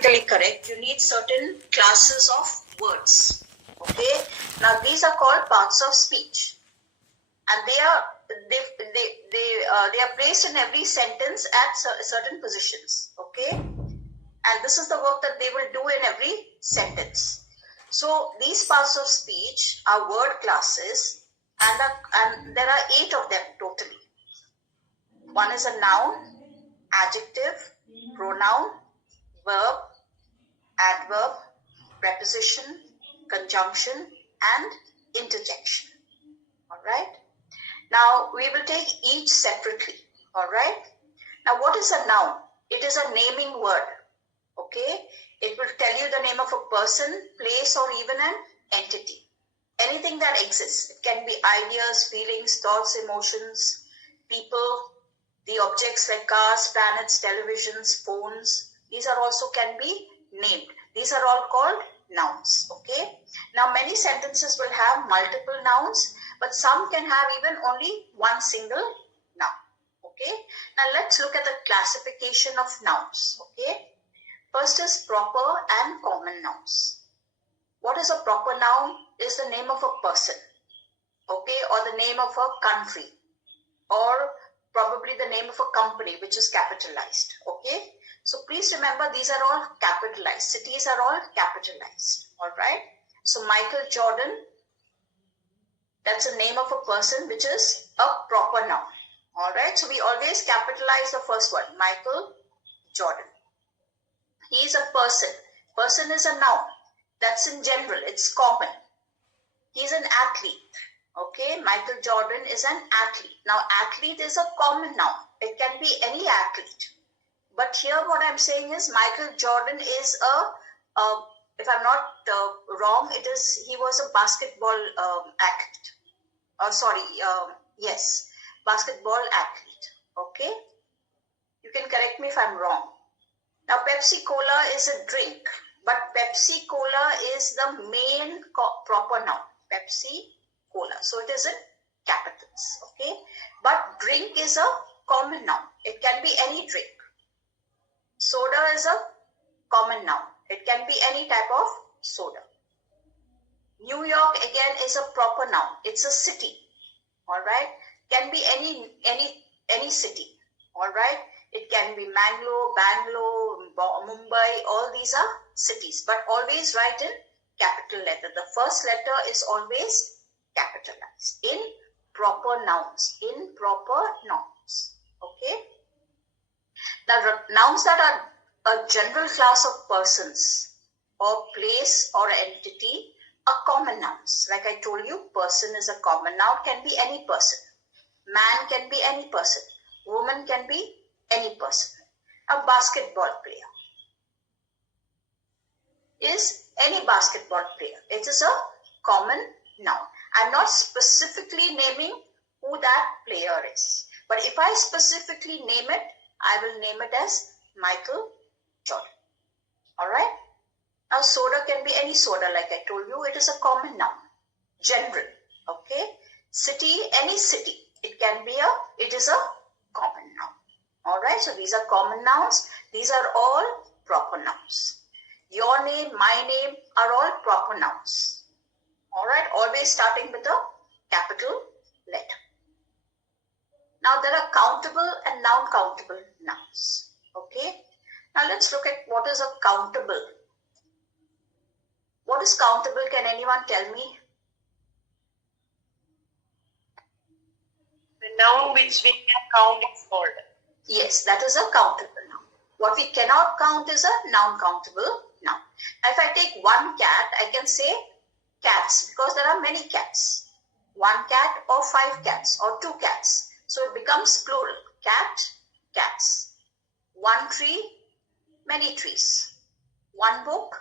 grammatically correct, you need certain classes of words. Okay. Now these are called parts of speech, and they are placed in every sentence at certain positions. Okay. And this is the work that they will do in every sentence. So these parts of speech are word classes, and there are 8 of them totally. One is a noun, adjective, pronoun, verb, adverb, preposition, conjunction, and interjection. All right. Now we will take each separately. All right. Now what is a noun? It is a naming word. Okay. It will tell you the name of a person, place, or even an entity. Anything that exists. It can be ideas, feelings, thoughts, emotions, people, the objects like cars, planets, televisions, phones. These are also can be named. These are all called nouns. Okay. Now many sentences will have multiple nouns, but some can have even only one single noun. Okay. Now let's look at the classification of nouns. Okay. First is proper and common nouns. What is a proper noun? Is the name of a person, okay, or the name of a country, or probably the name of a company which is capitalized. Okay. So please remember, these are all capitalized. Cities are all capitalized. All right. So Michael Jordan, that's the name of a person which is a proper noun. All right. So we always capitalize the first one, Michael Jordan. He is a person. Person is a noun. That's in general. It's common. He's an athlete. Okay. Michael Jordan is an athlete. Now, athlete is a common noun. It can be any athlete. But here what I'm saying is Michael Jordan is if I'm not wrong, he was a basketball athlete. Yes, basketball athlete. Okay. You can correct me if I'm wrong. Now, Pepsi Cola is a drink, but Pepsi Cola is the main proper noun. Pepsi Cola. So it is in capitals. Okay. But drink is a common noun. It can be any drink. Soda is a common noun. It can be any type of soda. New York again is a proper noun. It's a city. All right. Can be any city. All right. It can be Bangalore, Mumbai. All these are cities, but always write in capital letter. The first letter is always capitalized in proper nouns. In proper nouns. Okay. Now, nouns that are a general class of persons or place or entity are common nouns. Like I told you, person is a common noun, can be any person. Man can be any person. Woman can be any person. A basketball player is any basketball player. It is a common noun. I'm not specifically naming who that player is. But if I specifically name it, I will name it as Michael Jordan. All right. Now, soda can be any soda, like I told you. It is a common noun. General. Okay. City, any city. It is a common noun. All right. So these are common nouns. These are all proper nouns. Your name, my name are all proper nouns. All right. Always starting with a capital letter. Now there are countable and non-countable nouns. Okay. Now let's look at what is a countable. What is countable? Can anyone tell me? The noun which we can count is called. Yes, that is a countable noun. What we cannot count is a non-countable noun. If I take one cat, I can say cats because there are many cats. One cat or 5 cats or 2 cats. So it becomes plural. Cat, cats. One tree, many trees. One book,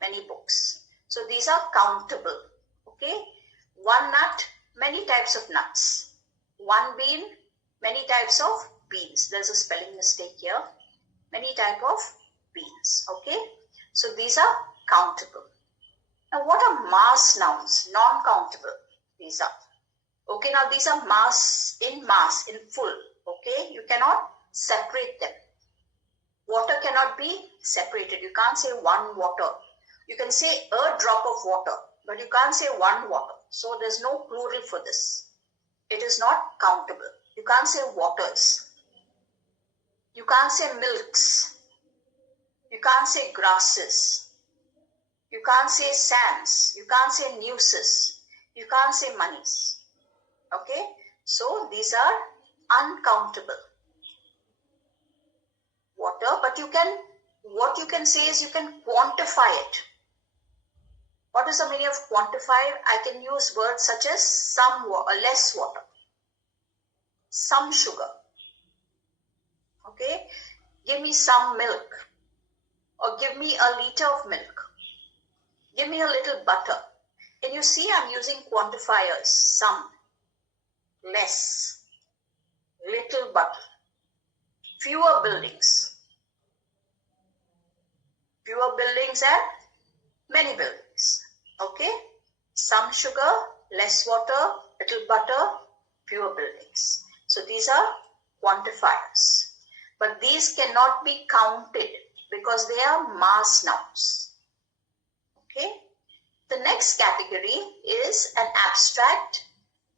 many books. So these are countable. Okay. One nut, many types of nuts. One bean, many types of beans. There's a spelling mistake here. Many type of beans. Okay. So these are countable. Now what are mass nouns? Non-countable. These are. Okay, now these are mass, in full. Okay, you cannot separate them. Water cannot be separated. You can't say one water. You can say a drop of water, but you can't say one water. So there's no plural for this. It is not countable. You can't say waters. You can't say milks. You can't say grasses. You can't say sands. You can't say nooses. You can't say monies. Okay? So these are uncountable. Water, but what you can say is you can quantify it. What is the meaning of quantify? I can use words such as some less water, some sugar. Okay? Give me some milk, or give me a liter of milk. Give me a little butter. Can you see I'm using quantifiers? Some, less, little butter, fewer buildings. Fewer buildings and many buildings. Okay? Some sugar, less water, little butter, fewer buildings. So these are quantifiers. But these cannot be counted because they are mass nouns. Okay? The next category is an abstract,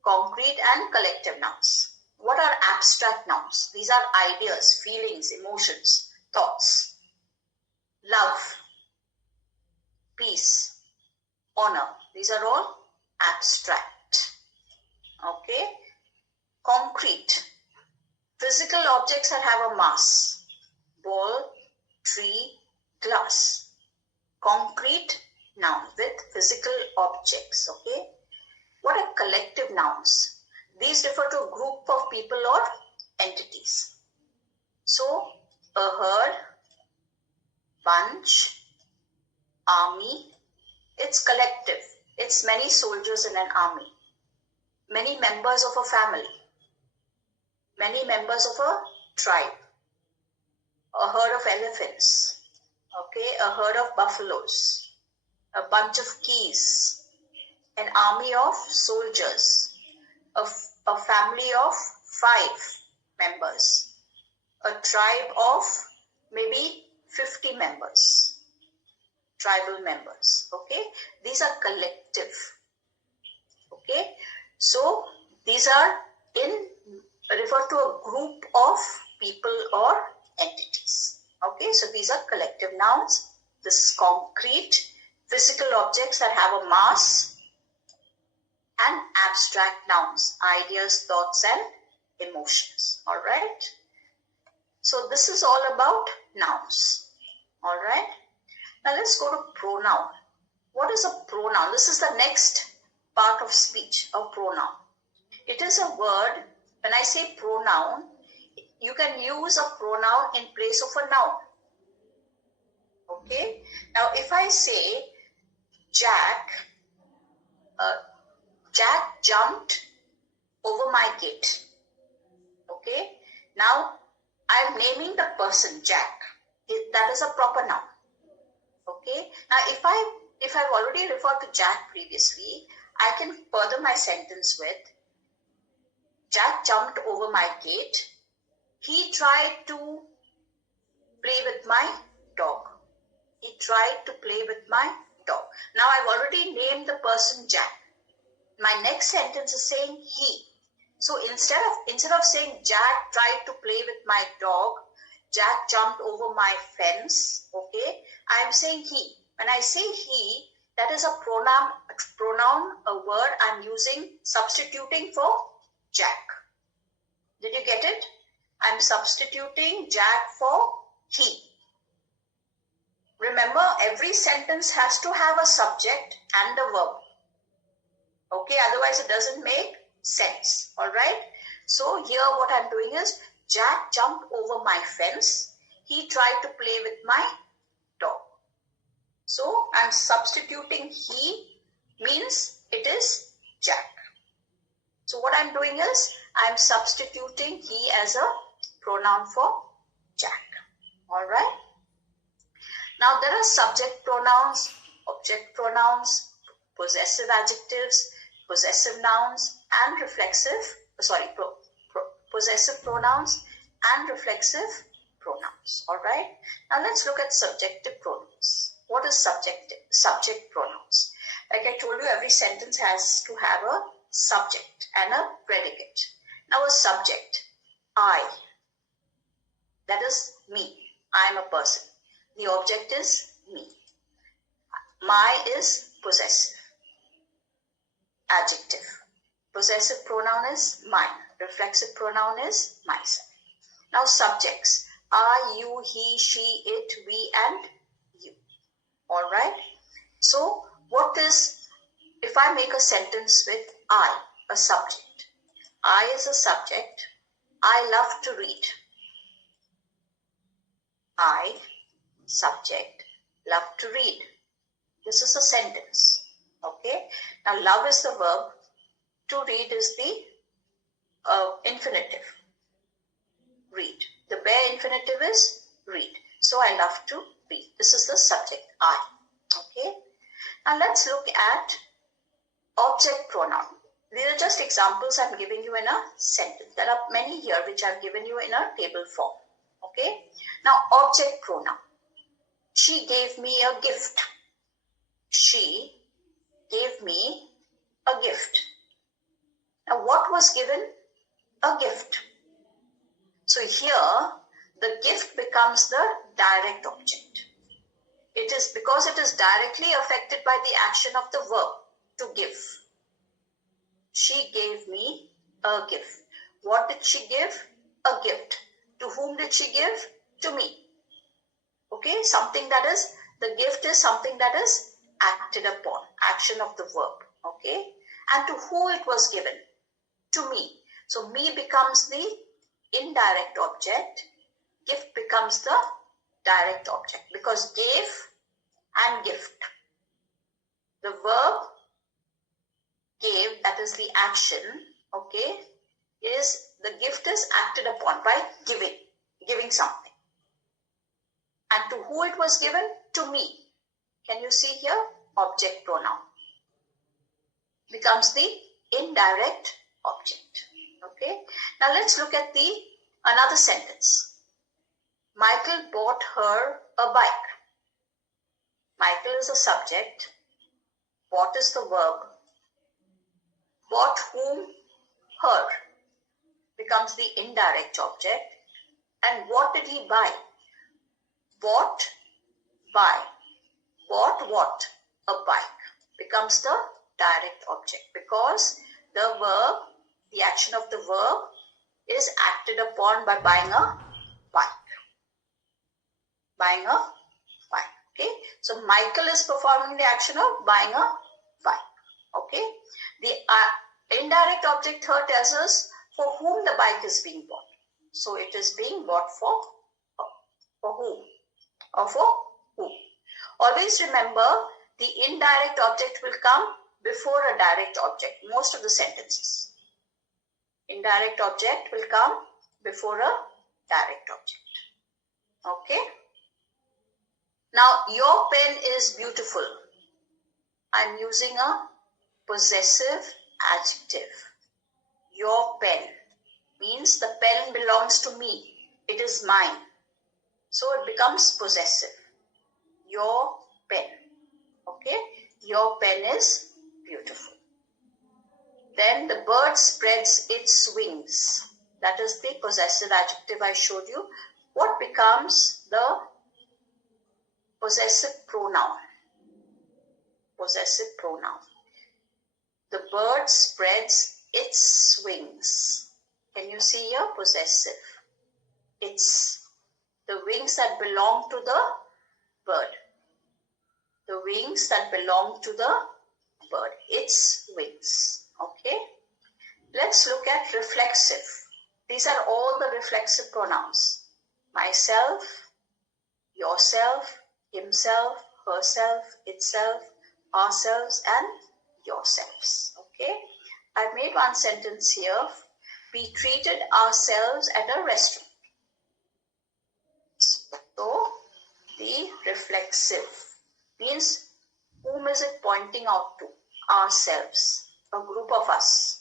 concrete and collective nouns. What are abstract nouns? These are ideas, feelings, emotions, thoughts. Love, peace, honor. These are all abstract. Okay? Concrete. Physical objects that have a mass. Ball, tree, glass. Concrete noun with physical objects. Okay? What are collective nouns? These refer to a group of people or entities. So, a herd, bunch, army, it's collective. It's many soldiers in an army, many members of a family, many members of a tribe, a herd of elephants, okay, a herd of buffaloes, a bunch of geese, an army of soldiers, a family of 5 members, a tribe of maybe 50 members, tribal members. Okay, these are collective. Okay, so these are refer to a group of people or entities. Okay, so these are collective nouns. This is concrete, physical objects that have a mass, and abstract nouns, ideas, thoughts, and emotions. All right. So this is all about nouns. All right. Now let's go to pronoun. What is a pronoun? This is the next part of speech, a pronoun. It is a word. When I say pronoun, you can use a pronoun in place of a noun. Okay. Now if I say Jack, Jack jumped over my gate. Okay. Now I'm naming the person Jack. That is a proper noun. Okay. Now if I've already referred to Jack previously, I can further my sentence with Jack jumped over my gate. He tried to play with my dog. He tried to play with my dog. Now I've already named the person Jack. My next sentence is saying he. So instead of saying Jack tried to play with my dog, Jack jumped over my fence, okay, I am saying he. When I say he, that is a pronoun, a word I'm using, substituting for Jack. Did you get it? I'm substituting Jack for he. Remember, every sentence has to have a subject and a verb. Okay, otherwise it doesn't make sense. All right. So here what I'm doing is Jack jumped over my fence. He tried to play with my dog. So I'm substituting he means it is Jack. So what I'm doing is I'm substituting he as a pronoun for Jack. All right. Now there are subject pronouns, object pronouns, possessive adjectives, possessive nouns, and possessive pronouns and reflexive pronouns. All right. Now let's look at subjective pronouns. What is subject pronouns? Like I told you, every sentence has to have a subject and a predicate. Now a subject, I, that is me. I am a person. The object is me. My is possessive. Adjective. Possessive pronoun is mine. Reflexive pronoun is myself. Now subjects, I, you, he, she, it, we, and you. All right. So what is, if I make a sentence with I, a subject. I is a subject. I love to read. I, subject, love to read. This is a sentence. Okay. Now love is the verb. To read is the infinitive. Read. The bare infinitive is read. So I love to read. This is the subject, I. Okay. Now let's look at object pronoun. These are just examples I'm giving you in a sentence. There are many here which I've given you in a table form. Okay. Now object pronoun. She gave me a gift. She gave me a gift. Now what was given? A gift. So here the gift becomes the direct object. It is because it is directly affected by the action of the verb to give. She gave me a gift. What did she give? A gift. To whom did she give? To me. Okay, something that is, the gift is something that is acted upon, action of the verb. Okay, and to who it was given? To me. So me becomes the indirect object. Gift becomes the direct object because gave and gift. The verb gave, that is the action, okay, is the gift is acted upon by giving something. And to who it was given? To me. Can you see here? Object pronoun becomes the indirect object. Okay. Now let's look at another sentence. Michael bought her a bike. Michael is a subject. Bought is the verb. Bought whom? Her becomes the indirect object. And what did he buy? Bought, buy. Bought what? A bike becomes the direct object because the verb, the action of the verb is acted upon by buying a bike. Buying a bike. Okay. So Michael is performing the action of buying a bike. Okay. The indirect object here tells us for whom the bike is being bought. So it is being bought for whom or for who. Always remember the indirect object will come before a direct object. Most of the sentences. Indirect object will come before a direct object. Okay. Now your pen is beautiful. I'm using a possessive adjective. Your pen means the pen belongs to me. It is mine. So it becomes possessive. Your pen. Okay. Your pen is beautiful. Then the bird spreads its wings. That is the possessive adjective I showed you. What becomes the possessive pronoun? Possessive pronoun. The bird spreads its wings. Can you see here? Possessive. It's the wings that belong to the bird. The wings that belong to the bird. Its wings. Okay. Let's look at reflexive. These are all the reflexive pronouns. Myself, yourself, himself, herself, itself, ourselves, and yourselves. Okay. I've made one sentence here. We treated ourselves at a restaurant. So the reflexive means whom is it pointing out to? Ourselves. A group of us.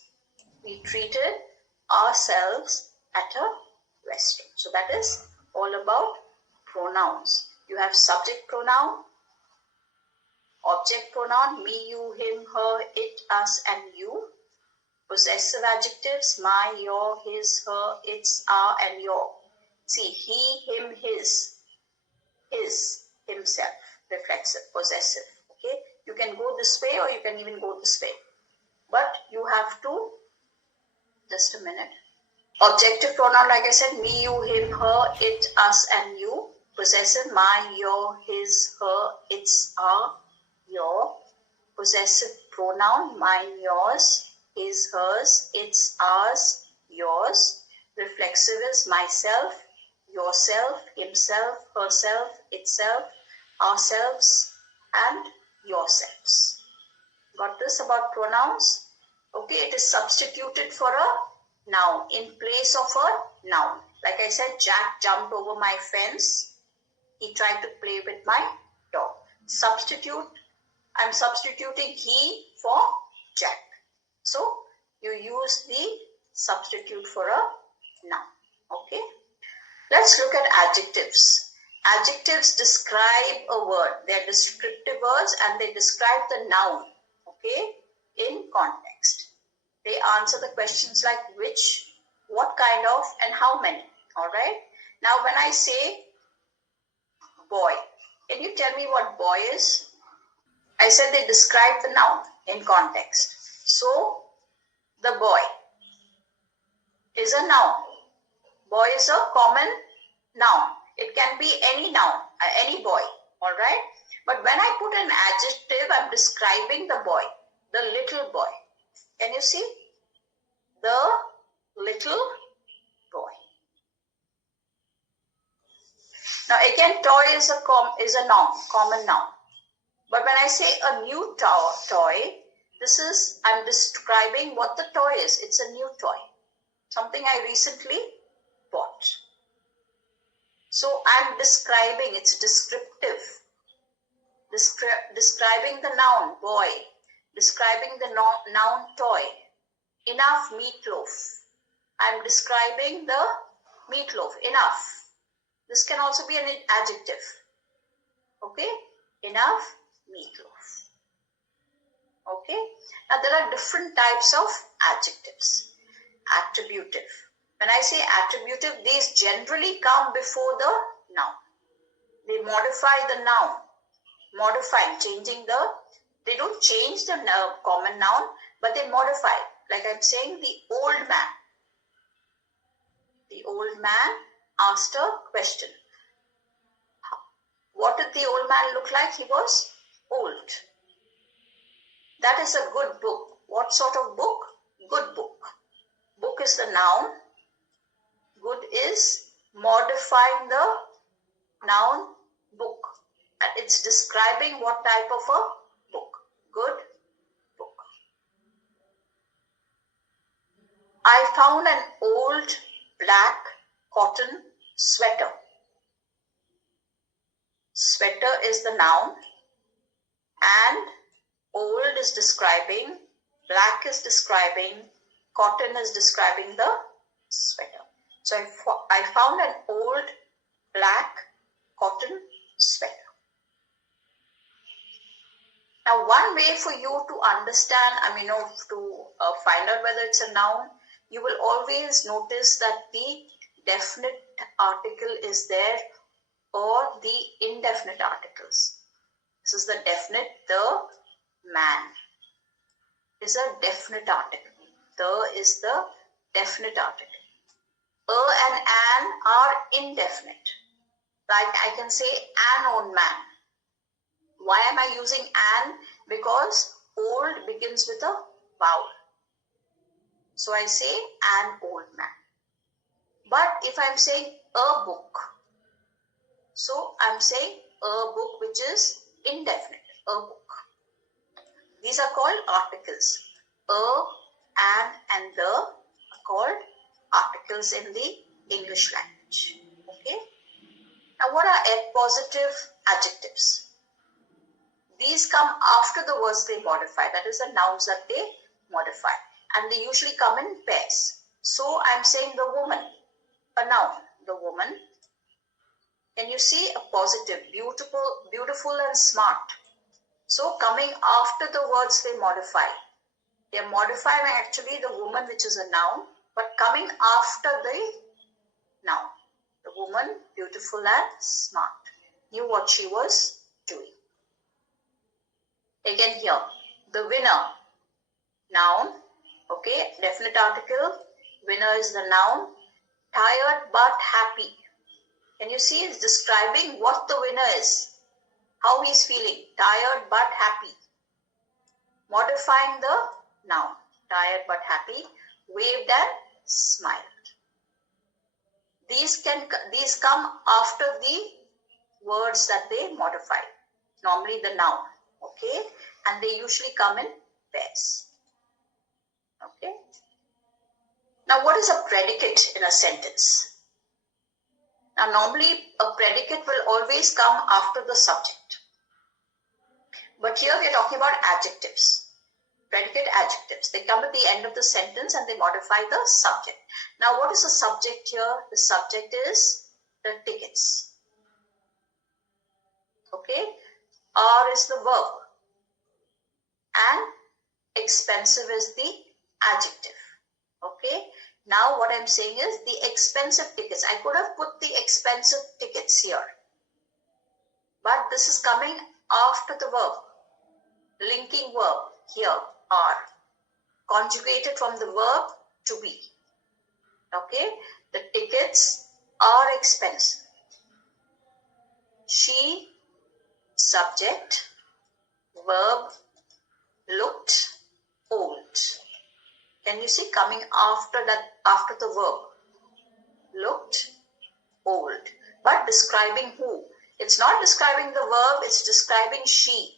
We treated ourselves at a restaurant. So that is all about pronouns. You have subject pronoun, object pronoun, me, you, him, her, it, us, and you. Possessive adjectives, my, your, his, her, its, our, and your. See, he, him, his, himself, reflexive, possessive. Okay, you can go this way or you can even go this way. But you have to, just a minute. Objective pronoun, like I said, me, you, him, her, it, us, and you. Possessive, my, your, his, her, its, our, your. Possessive pronoun, mine, yours, his, hers, its, ours, yours. Reflexive is myself, yourself, himself, herself, itself, ourselves, and yourselves. Got this about pronouns? Okay, it is substituted for a noun in place of a noun. Like I said, Jack jumped over my fence. He tried to play with my dog. I'm substituting he for Jack. So you use the substitute for a noun. Okay. Let's look at adjectives. Adjectives describe a word. They are descriptive words and they describe the noun. Okay. In context. They answer the questions like which, what kind of, and how many. All right. Now when I say boy, can you tell me what boy is? I said they describe the noun in context. So, the boy is a noun. Boy is a common noun. It can be any noun, any boy, all right? But when I put an adjective, I'm describing the boy, the little boy. Can you see? The little boy. Now, again, toy is a noun, common noun. But when I say a new toy, I'm describing what the toy is. It's a new toy. Something I recently bought. So I'm describing, it's descriptive. Describing the noun, boy. Describing the noun, toy. Enough meatloaf. I'm describing the meatloaf, enough. This can also be an adjective. Okay? Enough meatloaf. Okay. Now there are different types of adjectives. Attributive. When I say attributive, these generally come before the noun. They modify the noun. They don't change the common noun, but they modify. Like I'm saying, the old man. The old man asked a question. What did the old man look like? He was old. That is a good book. What sort of book? Good book. Book is the noun. Good is modifying the noun book. And it's describing what type of a book. Good book. I found an old black cotton sweater. Sweater is the noun and old is describing, black is describing, cotton is describing the sweater. So I found an old black cotton sweater. Now one way for you to understand, to find out whether it's a noun, you will always notice that the definite article is there or the indefinite articles. This is the definite, the man is a definite article. The is the definite article. And an are indefinite. Like I can say an old man. Why am I using an? Because old begins with a vowel. So I say an old man. But if I'm saying a book, so I'm saying a book which is indefinite, a book. These are called articles. And the are called articles in the English language. Okay. Now what are positive adjectives? These come after the words they modify. That is the nouns that they modify. And they usually come in pairs. So I'm saying the woman, a noun, the woman. Can you see a positive, beautiful and smart? So coming after the words they modify. They are modifying actually the woman, which is a noun, but coming after the noun. The woman, beautiful and smart, knew what she was doing. Again here, the winner, noun, okay, definite article, winner is the noun, tired but happy. Can you see it's describing what the winner is, how he's feeling, tired but happy. Modifying the noun, tired but happy, waved and smiled. These come after the words that they modify, normally the noun, okay, and they usually come in pairs. Okay. Now, what is a predicate in a sentence? Now, normally a predicate will always come after the subject. But here we are talking about adjectives. Predicate adjectives. They come at the end of the sentence and they modify the subject. Now, what is the subject here? The subject is the tickets. Okay. Are is the verb. And expensive is the adjective. Okay. Now, what I'm saying is the expensive tickets. I could have put the expensive tickets here. But this is coming after the verb. Linking verb here are conjugated from the verb to be. Okay. The tickets are expensive. She, subject, verb, looked old. Can you see coming after that, after the verb? Looked old. But describing who? It's not describing the verb, it's describing she.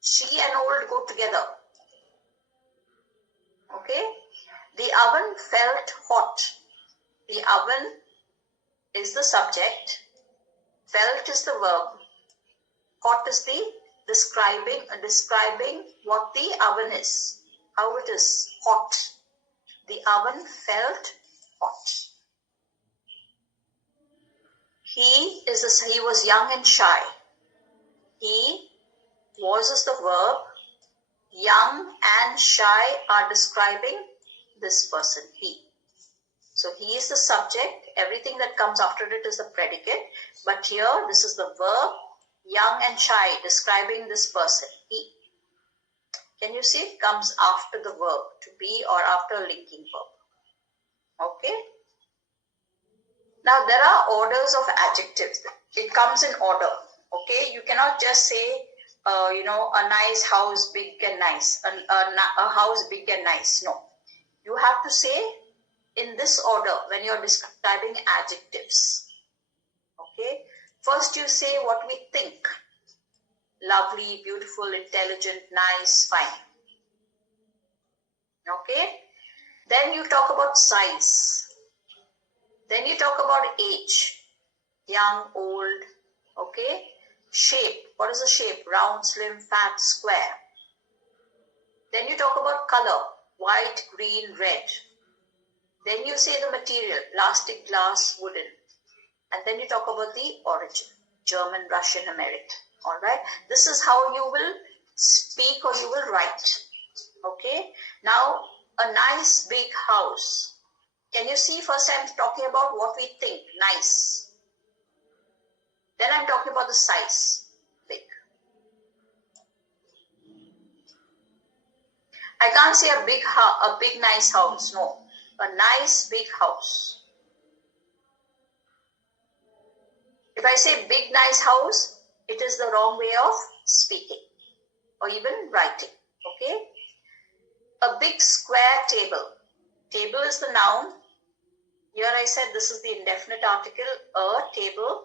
She and old go together. Okay. The oven felt hot. The oven is the subject. Felt is the verb. Hot is the describing what the oven is. How it is hot. The oven felt hot. He was young and shy. He was is the verb. Young and shy are describing this person, he. So he is the subject. Everything that comes after it is the predicate. But here, this is the verb, young and shy, describing this person, he. Can you see it comes after the verb, to be, or after a linking verb? Okay. Now, there are orders of adjectives. It comes in order. Okay. You cannot just say, a nice house, big and nice. A house, big and nice. No. You have to say in this order when you're describing adjectives. Okay. First, you say what we think. Lovely, beautiful, intelligent, nice, fine. Okay. Then you talk about size. Then you talk about age. Young, old. Okay. Shape. What is the shape? Round, slim, fat, square. Then you talk about color. White, green, red. Then you say the material. Plastic, glass, wooden. And then you talk about the origin. German, Russian, American. Alright. This is how you will speak or you will write. Okay. Now, a nice big house. Can you see first I'm talking about what we think. Nice. Then I'm talking about the size. Big. I can't say a big nice house. No. A nice big house. If I say big nice house, it is the wrong way of speaking or even writing. Okay. A big square table. Table is the noun. Here I said this is the indefinite article. A table.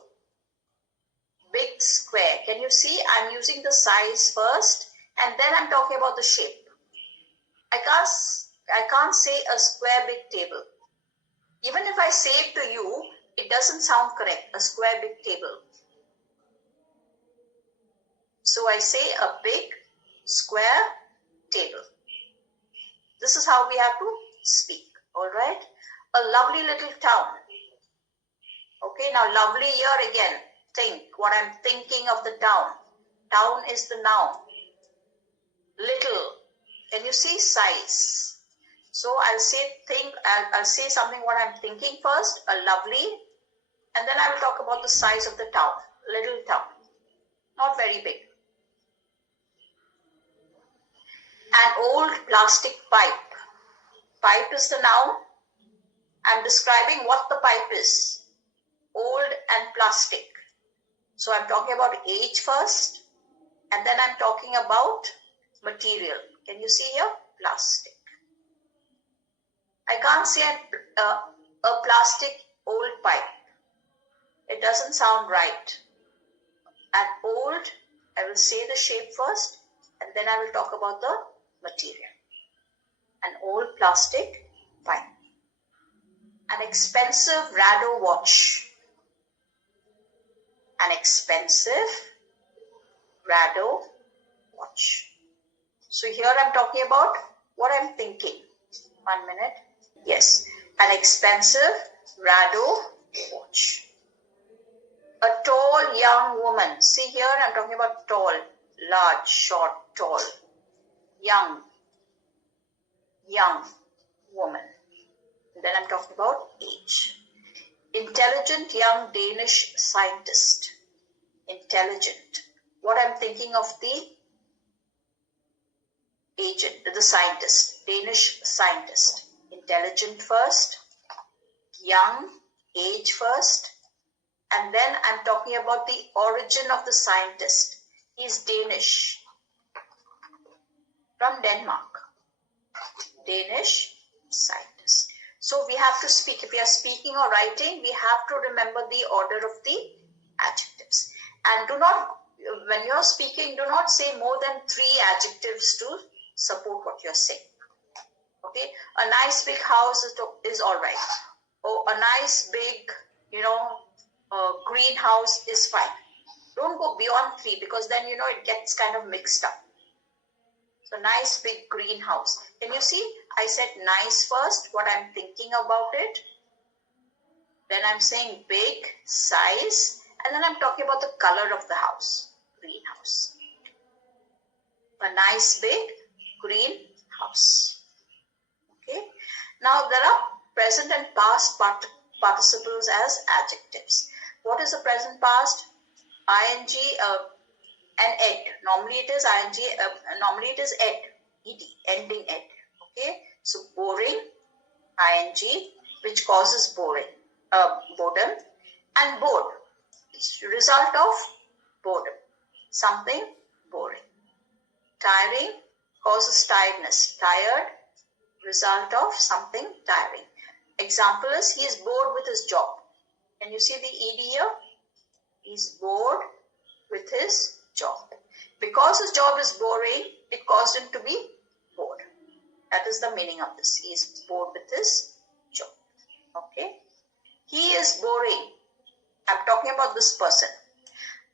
Big square. Can you see? I'm using the size first and then I'm talking about the shape. I can't say a square big table. Even if I say it to you, it doesn't sound correct. A square big table. So I say a big square table. This is how we have to speak. All right. A lovely little town. Okay, now lovely here again. Think, what I'm thinking of the town. Town is the noun. Little, can you see size? So I'll say I'll say something what I'm thinking first, a lovely, and then I will talk about the size of the town. Little town, not very big. An old plastic pipe. Pipe is the noun. I'm describing what the pipe is. Old and plastic. So I'm talking about age first, and then I'm talking about material. Can you see here? Plastic. I can't say a plastic old pipe. It doesn't sound right. And old, I will say the shape first, and then I will talk about the material. An old plastic pipe. An expensive Rado watch. An expensive Rado watch. So here I'm talking about what I'm thinking. 1 minute. Yes, an expensive Rado watch. A tall young woman. See here I'm talking about tall, large, short, tall. Young woman. And then I'm talking about age. Intelligent young Danish scientist. Intelligent. What I'm thinking of the agent, the scientist, Danish scientist. Intelligent first, young, age first, and then I'm talking about the origin of the scientist. He's Danish, from Denmark. Danish scientist. So we have to speak, if we are speaking or writing, we have to remember the order of the adjectives. And do not, when you're speaking, do not say more than 3 adjectives to support what you're saying. Okay, a nice big house is all right. Oh, a nice big, greenhouse is fine. Don't go beyond 3 because then, it gets kind of mixed up. So nice big greenhouse. Can you see? I said nice first, what I'm thinking about it. Then I'm saying big, size, and then I'm talking about the color of the house, greenhouse. A nice big green house. Okay. Now there are present and past participles as adjectives. What is the present past? Ing and ed. Normally it is ing. Normally it is ed. Ed. Ending ed. Okay. So boring. Ing, which causes boredom, and bored. Result of boredom. Something boring. Tiring causes tiredness. Tired. Result of something tiring. Example is he is bored with his job. Can you see the ed here? He's bored with his job. Because his job is boring, it caused him to be bored. That is the meaning of this. He is bored with his job. Okay. He is boring. I'm talking about this person.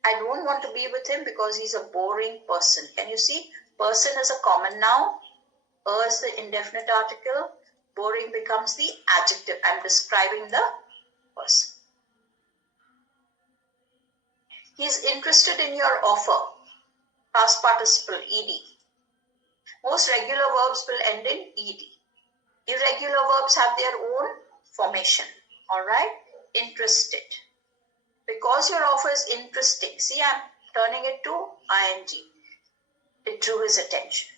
I don't want to be with him because he's a boring person. Can you see? Person is a common noun. Is the indefinite article. Boring becomes the adjective. I'm describing the person. He's interested in your offer. Past participle, ed. Most regular verbs will end in ed. Irregular verbs have their own formation. Alright? Interested. Because your offer is interesting. See, I'm turning it to ing. It drew his attention.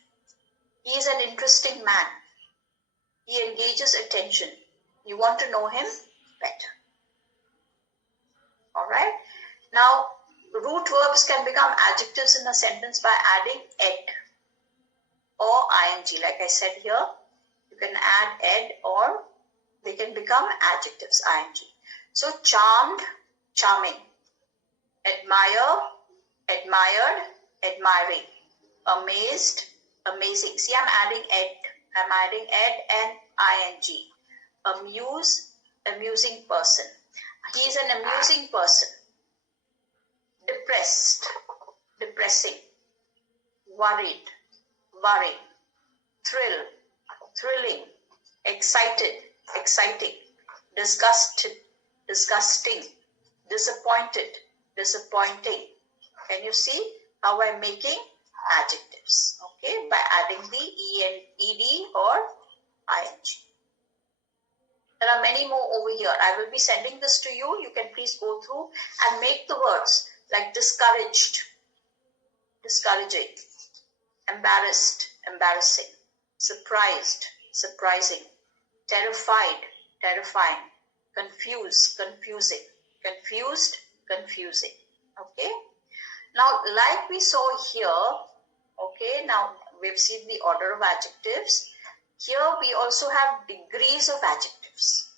He is an interesting man. He engages attention. You want to know him better. Alright? Now, root verbs can become adjectives in a sentence by adding ed or ing. Like I said here, you can add ed or they can become adjectives, ing. So, charmed, charming. Admire, admired, admiring. Amazed, amazing. See, I'm adding ed. I'm adding ed and ing. Amuse, amusing person. He is an amusing person. Depressed, depressing. Worried, worrying. Thrill, thrilling. Excited, exciting. Disgusted, disgusting. disappointed, disappointing. Can you see how I'm making adjectives? Okay, by adding the ed or ing. There are many more over here. I will be sending this to you. You can please go through and make the words like discouraged, discouraging, embarrassed, embarrassing, surprised, surprising, terrified, terrifying, confused, confusing, confused, confusing. Okay. Now, like we saw here, okay, now we've seen the order of adjectives. Here we also have degrees of adjectives.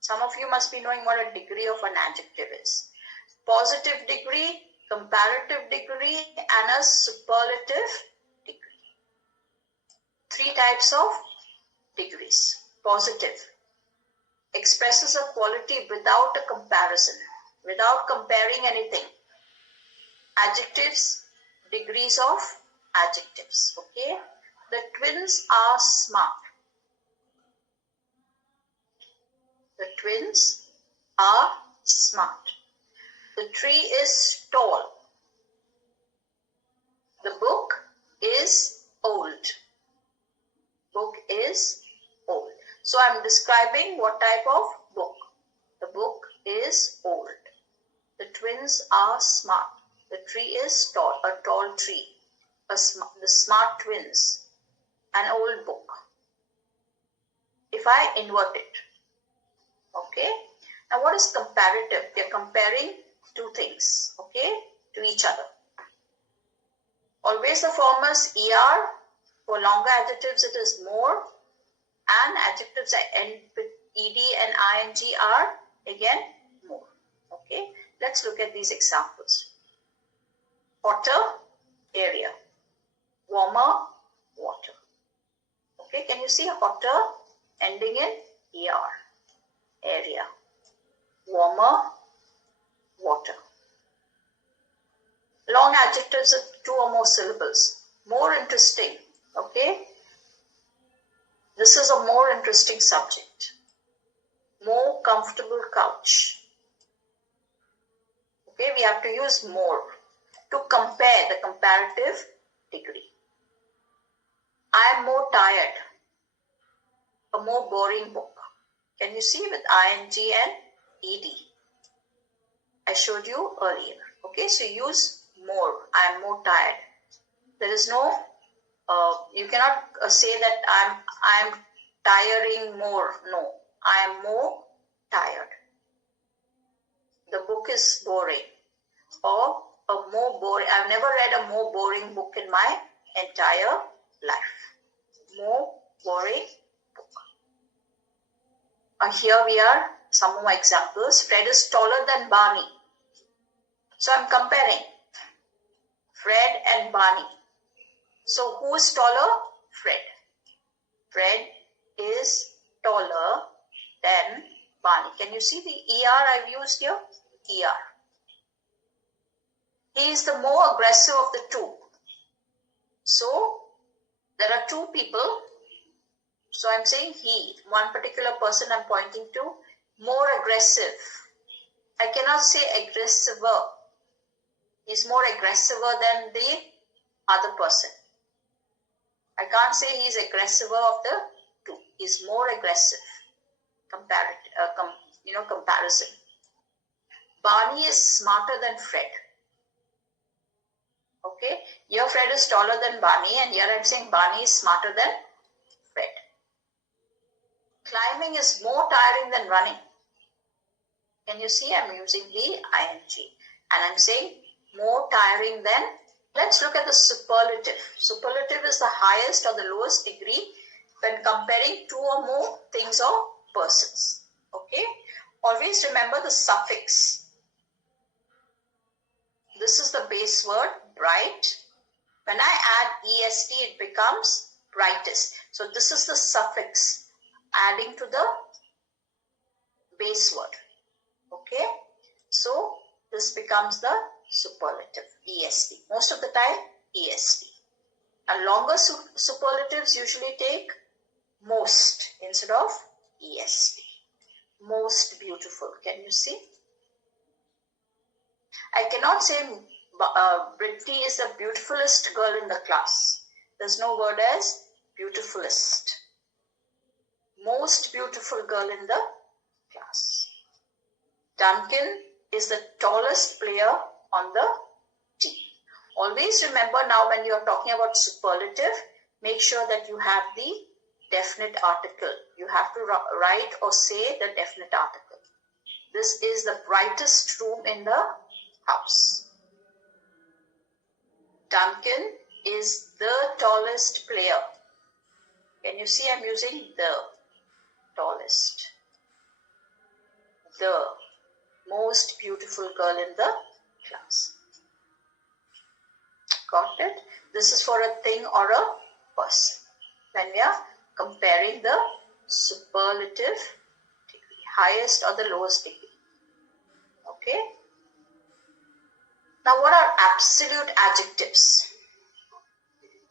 Some of you must be knowing what a degree of an adjective is. Positive degree, comparative degree, and a superlative degree. 3 types of degrees. Positive expresses a quality without a comparison, without comparing anything. Adjectives, degrees of adjectives. Okay. The twins are smart. The twins are smart. The tree is tall. The book is old. Book is old. So I'm describing what type of book. The book is old. The twins are smart. The tree is tall, a tall tree. The smart twins. An old book. If I invert it. Okay. Now what is comparative? We are comparing 2 things. Okay. To each other. Always the form is er. For longer adjectives it is more. And adjectives that end with ed and ing are again more. Okay. Let's look at these examples. Hotter area. Warmer water. Okay, can you see hotter ending in er? Area. Warmer water. Long adjectives of 2 or more syllables. More interesting. Okay. This is a more interesting subject. More comfortable couch. Okay, we have to use more to compare the comparative degree. I am more tired. A more boring book. Can you see with ing and ed? I showed you earlier. Okay, so use more. I am more tired. There is no, you cannot say that I am tiring more. No, I am more tired. The book is boring. Or a more boring. I've never read a more boring book in my entire life. More boring book. Here we are, some more examples. Fred is taller than Barney. So I'm comparing Fred and Barney. So who is taller? Fred. Fred is taller than Barney. Can you see the ER I've used here? ER. He is the more aggressive of the 2. So there are 2 people. So I'm saying he, one particular person I'm pointing to, more aggressive. I cannot say aggressiver. He's more aggressiver than the other person. I can't say he's aggressiver of the 2. He's more aggressive. Comparison. Barney is smarter than Fred. Okay. Here Fred is taller than Barney, and here I'm saying Barney is smarter than Fred. Climbing is more tiring than running. Can you see I'm using the ing? And I'm saying more tiring than. Let's look at the superlative. Superlative is the highest or the lowest degree when comparing 2 or more things or persons. Okay. Always remember the suffix. This is the base word, bright. When I add est, it becomes brightest. So this is the suffix adding to the base word. Okay. So this becomes the superlative, est. Most of the time, est. And longer superlatives usually take most instead of est. most beautiful. Can you see? I cannot say Brittany is the beautifulest girl in the class. There's no word as beautifulest. Most beautiful girl in the class. Duncan is the tallest player on the team. Always remember now when you are talking about superlative, make sure that you have the definite article. You have to write or say the definite article. This is the brightest room in the house. Duncan is the tallest player. Can you see I'm using the tallest? The most beautiful girl in the class. Got it? This is for a thing or a person. When we are comparing the superlative degree, highest or the lowest degree. Okay? Now, what are absolute adjectives?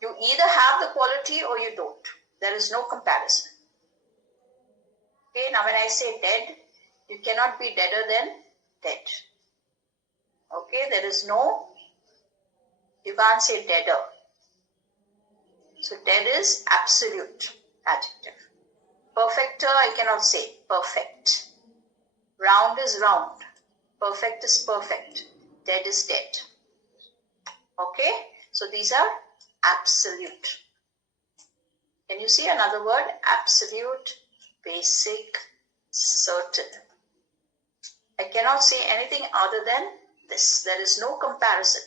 You either have the quality or you don't. There is no comparison. Okay, now when I say dead, you cannot be deader than dead. Okay, there is no, you can't say deader. So dead is absolute adjective. Perfecter, I cannot say perfect. Round is round. Perfect is perfect. Dead is dead. Okay, so these are absolute. Can you see another word? Absolute, basic, certain. I cannot say anything other than this. There is no comparison.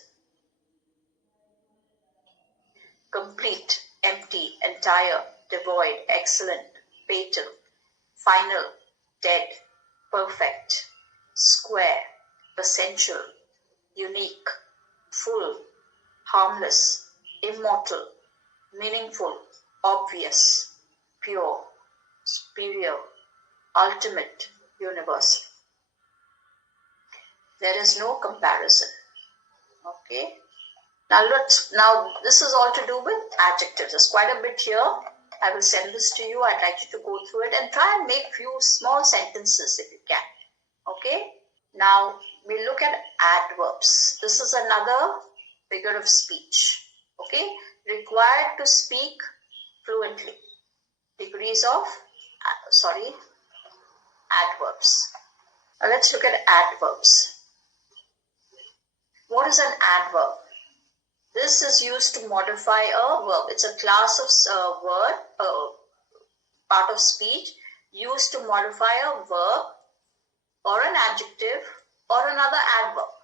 Complete, empty, entire, devoid, excellent, fatal, final, dead, perfect, square, essential, unique, full, harmless, immortal, meaningful, obvious, pure, superior, ultimate, universal. There is no comparison. Okay. Now this is all to do with adjectives. There's quite a bit here. I will send this to you. I'd like you to go through it and try and make few small sentences if you can. Okay. Now we look at adverbs. This is another figure of speech. Okay. Required to speak fluently. Degrees of, adverbs. Now let's look at adverbs. What is an adverb? This is used to modify a verb. It's a class of part of speech used to modify a verb or an adjective or another adverb.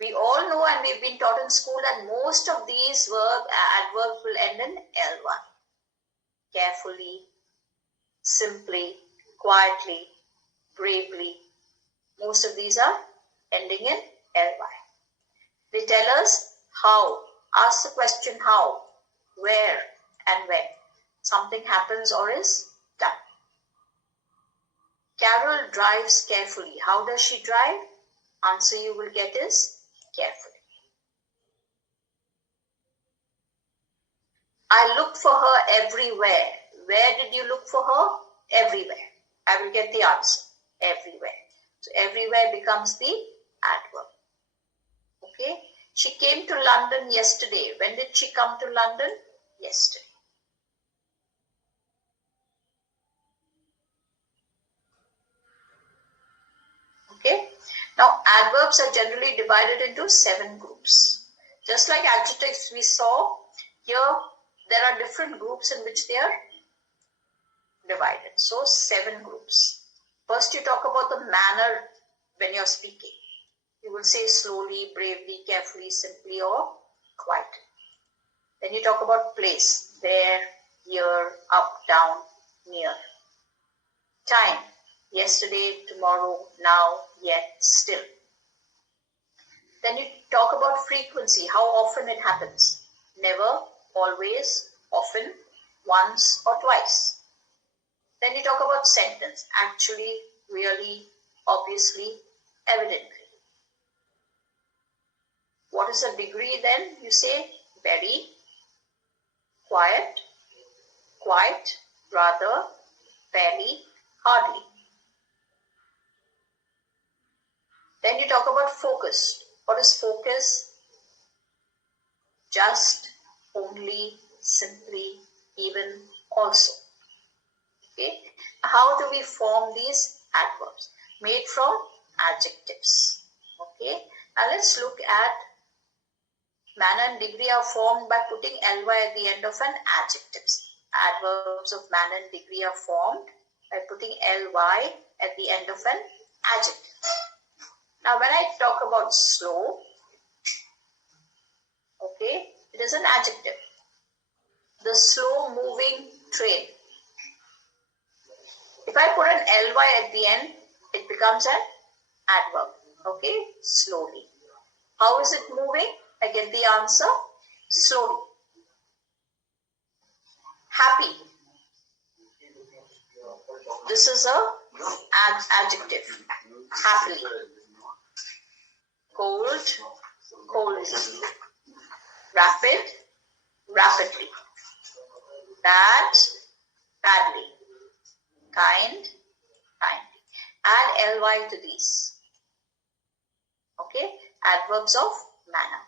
We all know and we've been taught in school that most of these adverbs will end in L1. Carefully, simply, quietly, bravely. Most of these are ending in ly. They tell us how. Ask the question how, where, and when something happens or is done. Carol drives carefully. How does she drive? Answer you will get is carefully. I looked for her everywhere. Where did you look for her? Everywhere. I will get the answer. Everywhere. So everywhere becomes the adverb. Okay. She came to London yesterday. When did she come to London? Yesterday. Okay. Now adverbs are generally divided into 7 groups. Just like adjectives we saw, here there are different groups in which they are divided. So 7 groups. First you talk about the manner when you're speaking. You will say slowly, bravely, carefully, simply or quietly. Then you talk about place. There, here, up, down, near. Time. Yesterday, tomorrow, now, yet, still. Then you talk about frequency. How often it happens. Never, always, often, once or twice. Then you talk about sentence. Actually, really, obviously, evidently. What is a degree then? You say very, quiet, quite, rather, fairly, Hardly. Then you talk about focus. What is focus? Just, only, simply, even, also. Okay. How do we form these adverbs? Made from adjectives. Okay. Now let's look at manner and degree are formed by putting ly at the end of an adjective. Adverbs of manner and degree are formed by putting ly at the end of an adjective. Now when I talk about slow, okay, it is an adjective. The slow moving train. If I put an ly at the end, it becomes an adverb. Okay, slowly. How is it moving? I get the answer, slowly. Happy. This is a adjective, happily. Cold, coldly. Rapid, rapidly. Bad, badly. Kind, kindly. Add ly to these. Okay, adverbs of manner.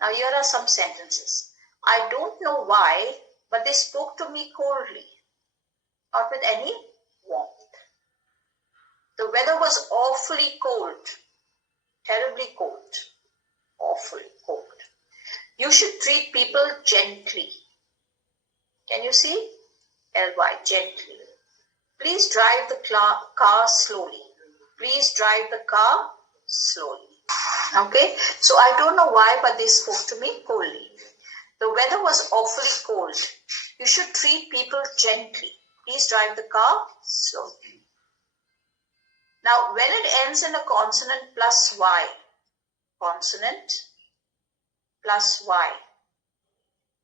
Now here are some sentences. I don't know why, but they spoke to me coldly, not with any warmth. The weather was awfully cold, terribly cold, awfully cold. You should treat people gently. Can you see? ly, gently. Please drive the car slowly. Please drive the car slowly. Okay, so I don't know why, but they spoke to me coldly. The weather was awfully cold. You should treat people gently. Please drive the car slowly. Now, when it ends in a consonant plus y, consonant plus y,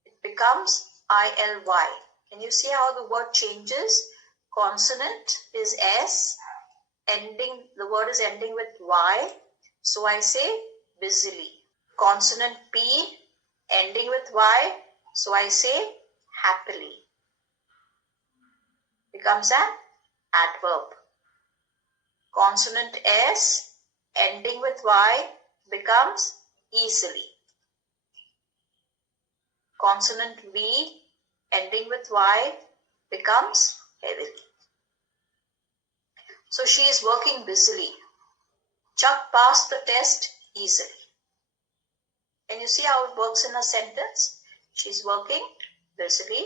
it becomes ILY. Can you see how the word changes? Consonant is S, the word is ending with Y. So I say busily. Consonant P ending with Y. So I say happily. Becomes an adverb. Consonant S ending with Y becomes easily. Consonant V ending with Y becomes heavily. So she is working busily. Chuck passed the test easily. Can you see how it works in a sentence? She's working busily.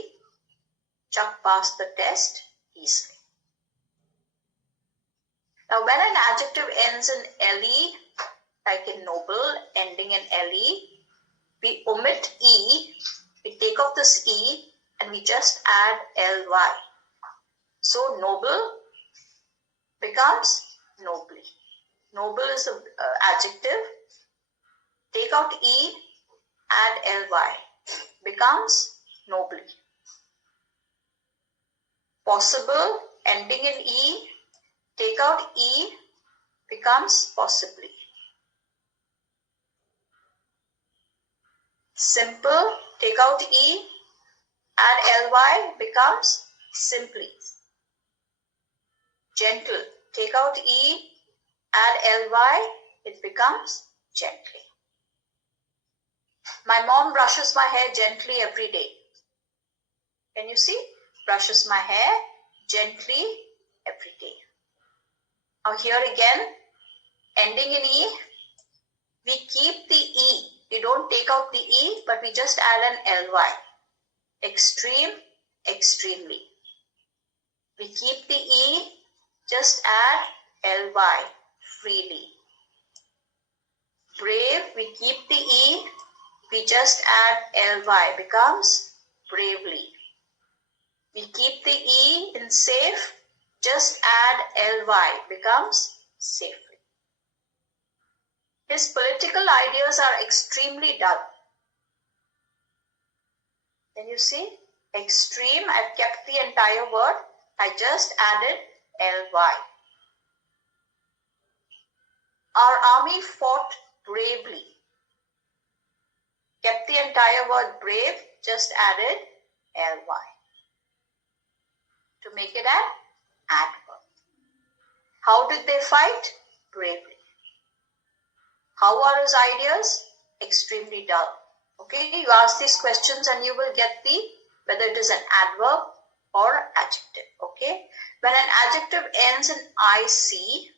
Chuck passed the test easily. Now when an adjective ends in le, like in noble, ending in le, we omit e, we take off this e and we just add ly. So noble becomes nobly. Noble is an adjective. Take out e, add ly. Becomes nobly. Possible, ending in e. Take out e, becomes possibly. Simple, take out e, add ly, becomes simply. Gentle, take out e, add ly, it becomes gently. My mom brushes my hair gently every day. Can you see? Brushes my hair gently every day. Now here again, ending in e, we keep the e. We don't take out the e, but we just add an ly. Extreme, extremely. We keep the e, just add ly, freely. Brave, we keep the e, we just add ly, becomes bravely. We keep the e in safe, just add ly, becomes safely. His political ideas are extremely dull. Can you see? Extreme, I've kept the entire word, I just added ly. Our army fought bravely. Kept the entire word brave, just added ly. To make it an adverb. How did they fight? Bravely. How are his ideas? Extremely dull. Okay, you ask these questions and you will get the whether it is an adverb or adjective. Okay, when an adjective ends in IC,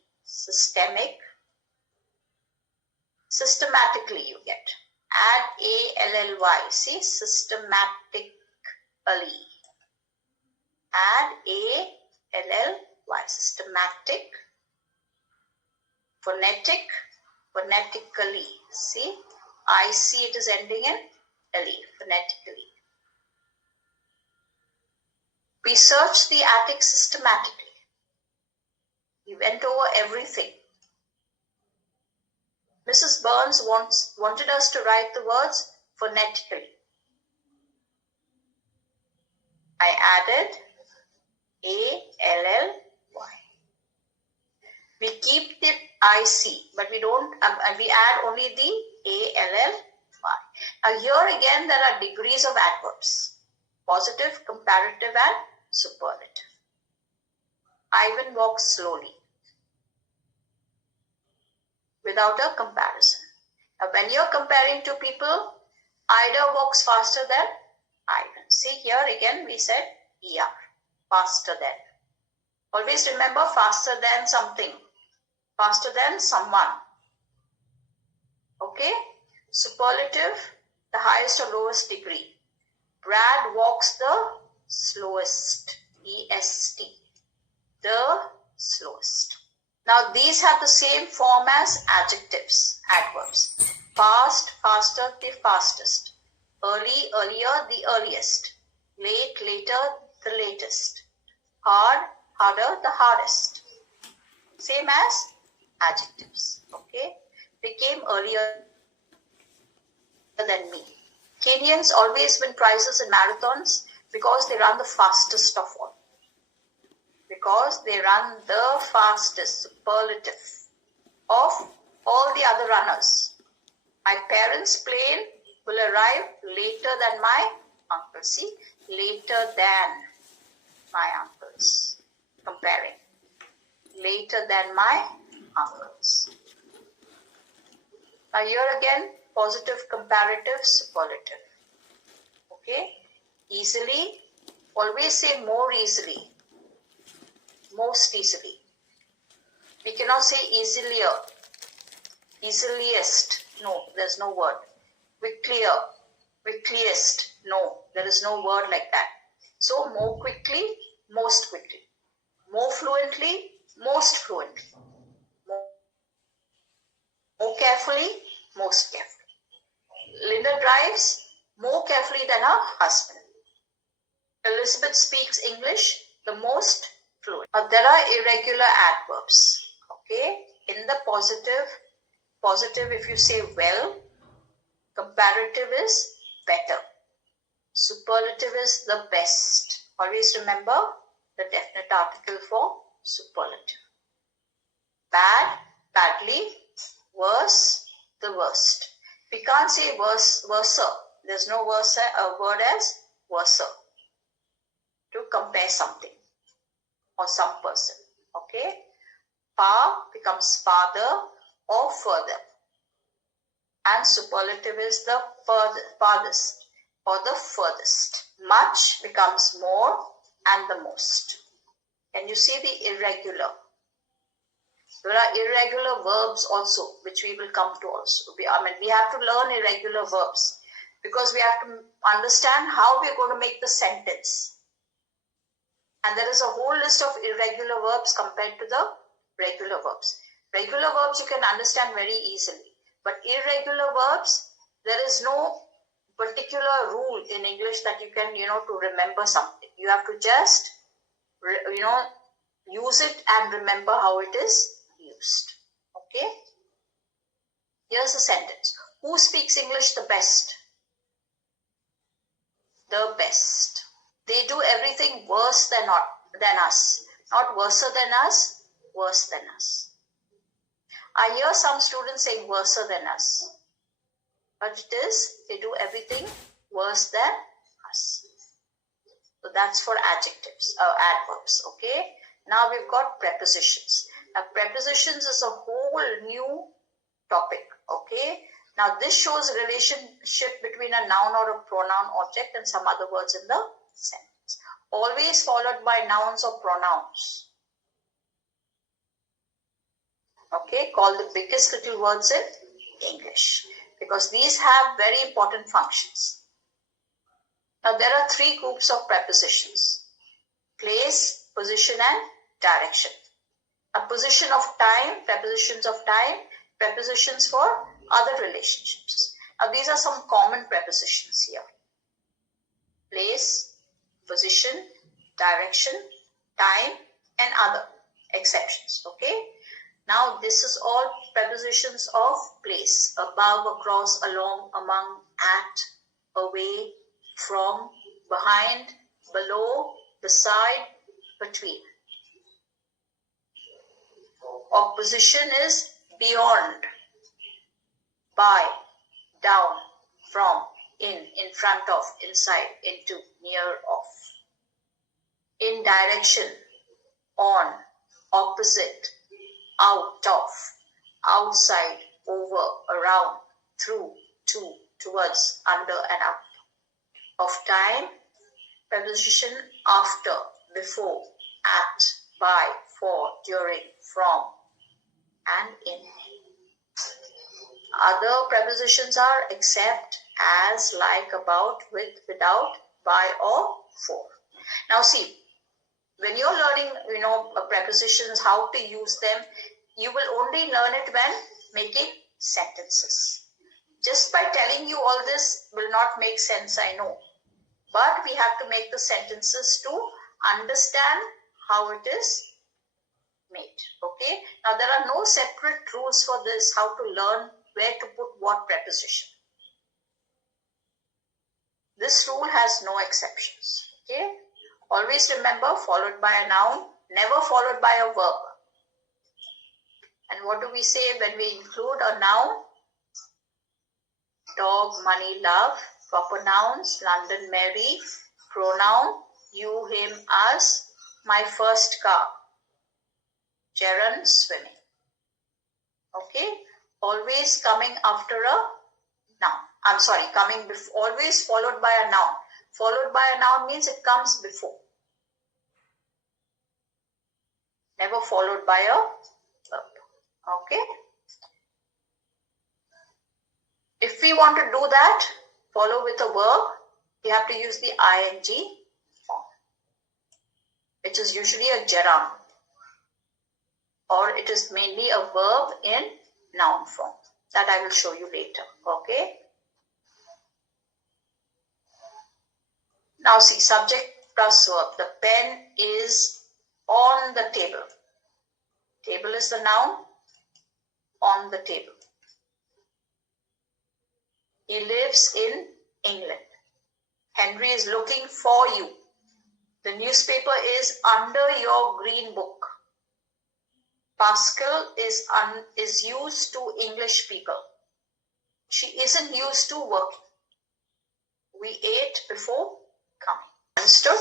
systematically you get. Add ALLY. See, systematically. Add ALLY. Systematic. Phonetic. Phonetically. See, IC it is ending in LE. Phonetically. We searched the attic systematically. We went over everything. Mrs. Burns wanted us to write the words phonetically. I added ALLY. We keep the IC, but we don't. We add only the ALLY. Now here again there are degrees of adverbs: positive, comparative, and superlative. Ivan walks slowly, without a comparison. Now when you're comparing two people, Ida walks faster than Ivan. See here again we said ER, faster than. Always remember faster than something, faster than someone. Okay? Superlative, the highest or lowest degree. Brad walks the slowest, EST, the slowest. Now these have the same form as adjectives, adverbs. Fast, faster, the fastest. Early, earlier, the earliest. Late, later, the latest. Hard, harder, the hardest. Same as adjectives. Okay? They came earlier than me. Kenyans always win prizes in marathons because they run the fastest of all. Because they run the fastest, superlative, of all the other runners. My parents' plane will arrive later than my uncle. See, later than my uncles. Comparing. Later than my uncles. Now here again, positive, comparative, superlative. Okay? Easily, always say more easily. Most easily. We cannot say easilier, easiliest. No, there's no word. Quicklier, quickliest. No, there is no word like that. So more quickly, most quickly. More fluently, most fluently. More carefully, most carefully. Linda drives more carefully than her husband. Elizabeth speaks English the most fluent. There are irregular adverbs. Okay, in the positive if you say well, comparative is better, superlative is the best. Always remember the definite article for superlative. Bad, badly, worse, the worst. We can't say worser. There's no worse a word as worser to compare something or some person. Okay? Far becomes farther or further. And superlative is the farthest or the furthest. Much becomes more and the most. Can you see the irregular? There are irregular verbs also, which we will come to also. We have to learn irregular verbs because we have to understand how we are going to make the sentence. And there is a whole list of irregular verbs compared to the regular verbs. Regular verbs you can understand very easily. But irregular verbs, there is no particular rule in English that you can, to remember something. You have to just, use it and remember how it is used. Okay? Here's a sentence. Who speaks English the best? The best. They do everything worse than us. Not worser than us, worse than us. I hear some students saying worser than us. But it is, they do everything worse than us. So that's for adjectives, adverbs, okay? Now we've got prepositions. Now prepositions is a whole new topic, okay? Now this shows relationship between a noun or a pronoun object and some other words in the sentence. Always followed by nouns or pronouns. Okay, called the biggest little words in English because these have very important functions. Now there are three groups of prepositions: place, position and direction. A position of time, prepositions of time, prepositions for other relationships. Now these are some common prepositions here: place, position, direction, time and other exceptions. Okay. Now this is all prepositions of place: above, across, along, among, at, away, from, behind, below, beside, between. Opposition is beyond, by, down, from, in front of, inside, into, near, of. In direction, on, opposite, out of, outside, over, around, through, to, towards, under and up. Of time, preposition after, before, at, by, for, during, from, and in. Other prepositions are except, as, like, about, with, without, by, or for. Now see, when you're learning, prepositions, how to use them, you will only learn it when making sentences. Just by telling you all this will not make sense, I know. But we have to make the sentences to understand how it is made. Okay. Now there are no separate rules for this, how to learn where to put what preposition. This rule has no exceptions. Okay. Always remember, followed by a noun, never followed by a verb. And what do we say when we include a noun? Dog, money, love. Proper nouns: London, Mary. Pronoun: you, him, us. My first car. Jaron, swimming. Okay. Always coming after a noun. Coming before. Always followed by a noun. Followed by a noun means it comes before. Never followed by a verb. Okay. If we want to do that, follow with a verb, you have to use the ing form, which is usually a gerund, or it is mainly a verb in noun form. That I will show you later. Okay. Now see, subject plus verb. The pen is on the table. Table is the noun. On the table. He lives in England. Henry is looking for you. The newspaper is under your green book. Pascal is used to English people. She isn't used to working. We ate before coming. Understood?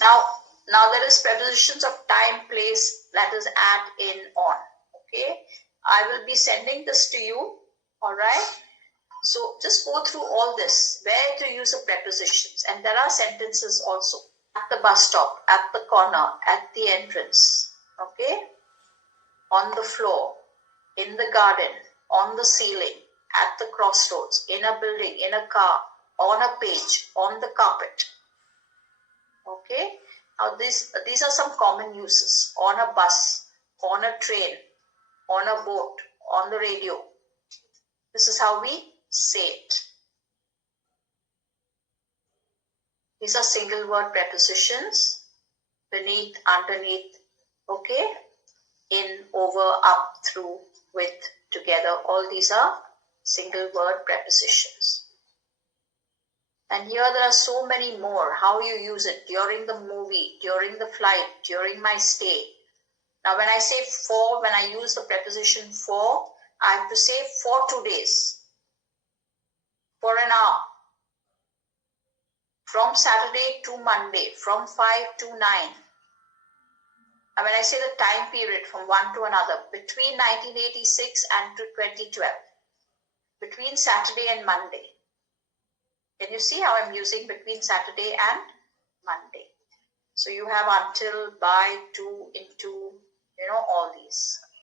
Now there is prepositions of time, place, that is at, in, on. Okay. I will be sending this to you. All right. So just go through all this, where to use the prepositions. And there are sentences also. At the bus stop, at the corner, at the entrance. Okay. On the floor, in the garden, on the ceiling, at the crossroads, in a building, in a car, on a page, on the carpet. Okay. Now these are some common uses. On a bus, on a train, on a boat, on the radio. This is how we say it. These are single word prepositions. Beneath, underneath, okay? In, over, up, through, with, together. All these are single word prepositions. And here there are so many more. How you use it during the movie, during the flight, during my stay. Now when I say for, when I use the preposition for, I have to say for 2 days. For an hour. From Saturday to Monday. From 5 to 9. And when I say the time period from one to another, between 1986 and to 2012, between Saturday and Monday. Can you see how I'm using between Saturday and Monday? So you have until, by, to, into, all these.